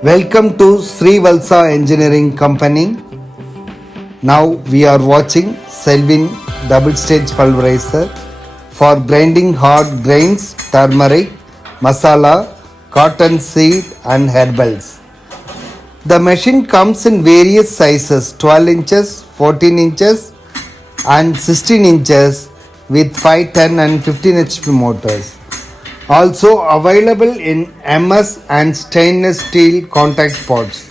Welcome to Sri Valsa Engineering Company. Now we are watching SELVIN Double Stage Pulveriser for grinding hard grains, turmeric, masala, cotton seed and herbals. The machine comes in various sizes 12 inches, 14 inches and 16 inches with 5, 10 and 15 HP motors. Also available in MS and stainless steel contact pots.